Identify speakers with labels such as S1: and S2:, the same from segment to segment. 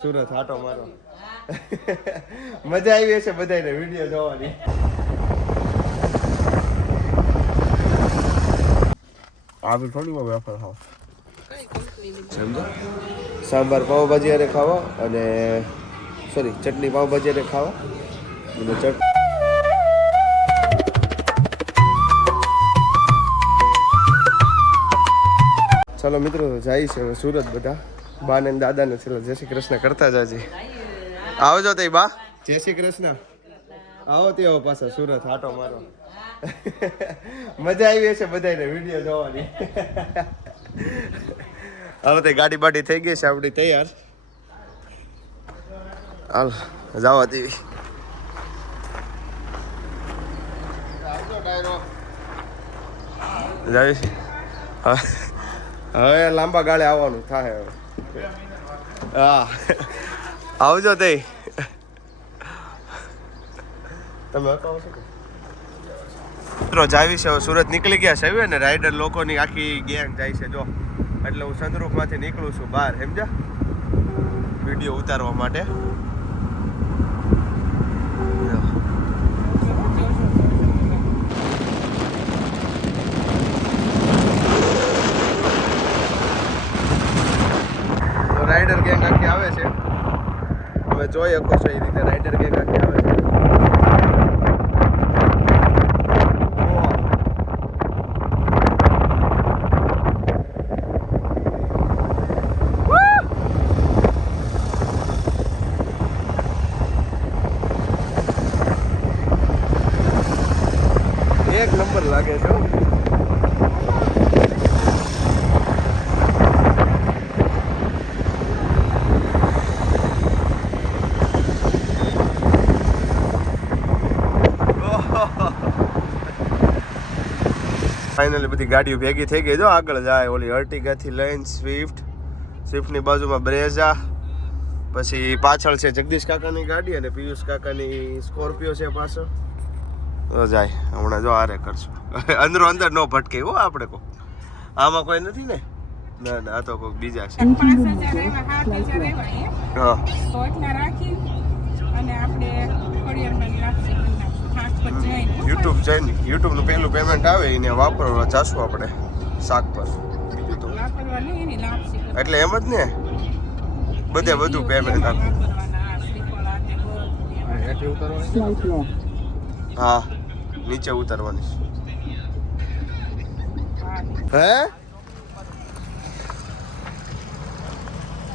S1: સુરત આટો મારો. મજા આવી હશે બધાને વીડિયો જોવાની. આવી થોડી માં વેફર ખાવ સાંભાર પાવભાજી અરે ખાવા અને સોરી ચટણી પાવભાજી અરે ખાવા અને ચટણી ચાલો મિત્રો, જાય છે સુરત બધા. બાને ને દાદાને ચલો જય શ્રી કૃષ્ણ કરતા જાજી. આવજો તે બા. જય શ્રી કૃષ્ણ. આવો તે આવો પાછા સુરત આટો મારો. મજા આવી હશે બધાને વીડિયો જોવાની. હવે તે ગાડી બાડી થઈ ગઈ છે આપણી તૈયાર. હાલ જવા દેવી. જાય હવે લાંબા ગાળે આવવાનું થાય હવે. હા. આવજો તે. તમે છો કે? મિત્રો જાવી છે સુરત નીકળી ગયા છે ને રાઈડર લોકોની આખી ગેંગ જાય છે જો. એટલે હું સંદરૂપમાંથી નીકળું છું બહાર સમજા વીડિયો ઉતારવા માટે જો. તો રાઈડર ગેંગ આખી આવે છે તમે જોઈ શકો છો એ રીતે રાઇડર કે આખી આવે છે ઓહ. એક નંબર લાગે છે હો. ફાઇનલી બધી ગાડીઓ ભેગી થઈ ગઈ. જો આગળ જાય ઓલી અર્ટિગાથી લઈને સ્વિફ્ટ સ્વિફ્ટની બાજુમાં બ્રેઝા પછી પાછળ છે જગદીશ કાકાની ગાડી અને પિયુષ કાકાની સ્કોર્પિયો છે પાછળ. તો જાય. હમણાં જો આરે કરશું. અંદરો અંદર ન ભટકે હો આપણે કો આમાં કોઈ નથી ને? ના ના આ તો કોઈ બીજા છે. હા
S2: રાખી અને આપણે
S1: યુટ્યુબ જઈને યુટ્યુબનું પહેલું પેમેન્ટ આવે એને વાપરવા જાશું આપણે શાક પર. બીજું તો. એટલે એમ જ ને? બધે બધું પેમેન્ટ આપે. હા નીચે ઉતારવાની.
S2: હે.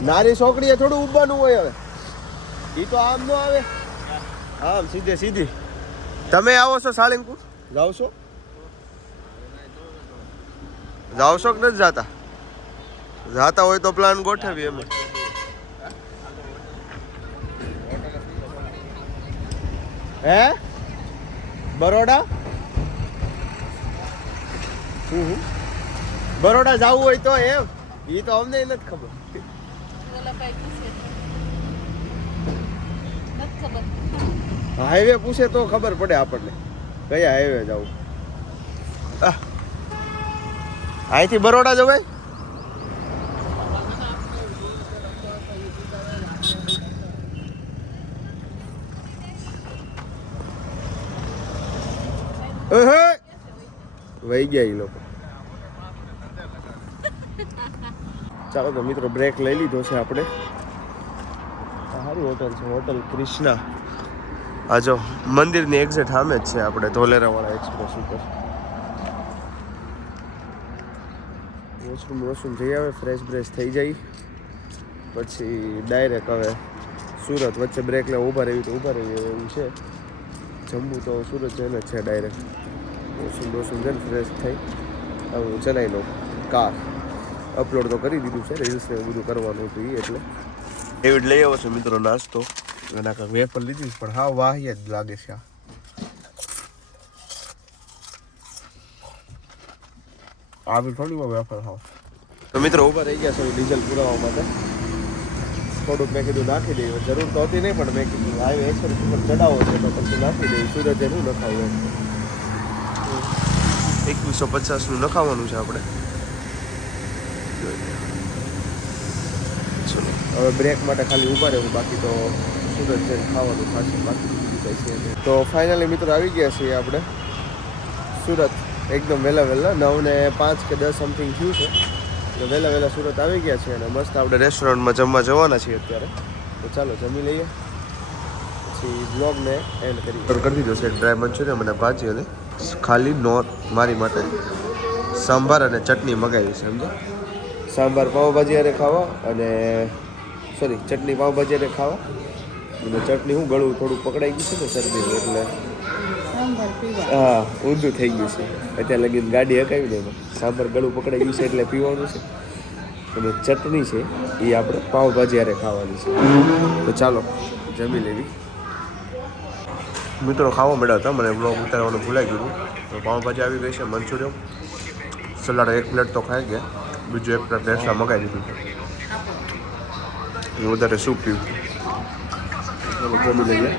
S1: નારી છોકરીએ થોડું ઉભવાનું હોય હવે. એ તો આમ નો આવે. આમ સીધે સીધી. તમે આવો છો સાળંગપુર? જાવ છો? જાવ છો કે નથી જાતા? જાતા હોય તો પ્લાન ગોઠવીએ અમે. હે? બરોડા? હમ. હમ. બરોડા જવું હોય તો એમ. એ તો અમને નથી ખબર. હાઈવે પૂછે તો ખબર પડે આપણને. કયા હાઈવે જવું. અહીંથી બરોડા જવાય! વહી ગયા એ લોકો. ચાલો તો મિત્રો બ્રેક લઈ લીધો છે આપણે. સારી હોટલ છે હોટલ ક્રિષ્ના આ જો મંદિરની એક્ઝેટ સામે જ છે આપણે ધોલેરાવાળા એક્સપ્રેસ ઉપર. વોશરૂમ વોશરૂમ જઈ આવે ફ્રેશ બ્રેશ થઈ જાય. પછી ડાયરેક્ટ હવે સુરત વચ્ચે બ્રેક લે ઊભા રહેવી તો ઊભા રહીએ એવું છે. જમ્મુ તો સુરત જઈને છે ડાયરેક્ટ વોશરૂમ વોશરૂમ જઈને ફ્રેશ થઈ. હું ચલાવી લઉં. કાર અપલોડ તો કરી દીધું છે રીલ્સ ને બધું કરવાનું હતું એ એટલે. એવી લઈ આવો છો મિત્રો નાસ્તો. એના કાંઈક વેપર લીધી પણ હા વાહિયા જ લાગે છે. આ આવી થોડી વેફર હા તો મિત્રો ઊભા રહી ગયા છો ડીઝલ પુરાવા માટે. થોડુંક મેં કીધું નાખી દઈએ. જરૂર તો હતી નહીં, પણ મેં કીધું હાઈવે એકસો ઉપર ચડાવો છે તો પછી નાખી દઈએ. સુરત એનું નખાવું એકવીસો પચાસનું નખાવાનું છે આપણે. હવે બ્રેક માટે ખાલી ઊભા રહેવું, બાકી તો સુરત જઈને ખાવાનું ખાશે, બાકી બીજું કંઈ છે તો ફાઇનલી મિત્રો આવી ગયા છીએ આપણે સુરત. એકદમ વહેલા વહેલા, નવ ને પાંચ કે દસ સમથિંગ થયું છે. તો વહેલા વહેલા સુરત આવી ગયા છે અને મસ્ત આપણે રેસ્ટોરન્ટમાં જમવા જવાના છીએ અત્યારે. તો ચાલો જમી લઈએ. પછી બ્લોગને એન્ડ કરી કરી દીધો છે ડ્રાય મંચુરિયન અને ભાજી અને ખાલી નોર્થ મારી માટે સાંભાર અને ચટણી મગાવી છે, સમજો? સાંભાર પાવભાજી અરે ખાવા અને સોરી ચટણી પાવભાજી હારે ખાવા. અને ચટણી હું ગળું થોડું પકડાઈ ગયું છે ને શરદી એટલે હા ઊંધું થઈ ગયું છે. અત્યારે લગીન ગાડી હકાવી દે સાંભર ગળું પકડાઈ ગયું છે એટલે પીવાનું છે. અને ચટણી છે એ આપણે પાવભાજી હારે ખાવાની છે. તો ચાલો જમી લેવી. મિત્રો ખાવા મળ્યા હતા મને બ્લોગ ઉતારવાનું ભૂલાઈ ગયું. તો પાવભાજી આવી ગઈ છે મંચુરિયમ સલાડ એક પ્લેટ તો ખાઈ ગયા. બીજું એક પ્લેટ એક્સ્ટ્રા મગાવી દીધું. વધારે સૂપ પીવું? ચાલો જમી લઈએ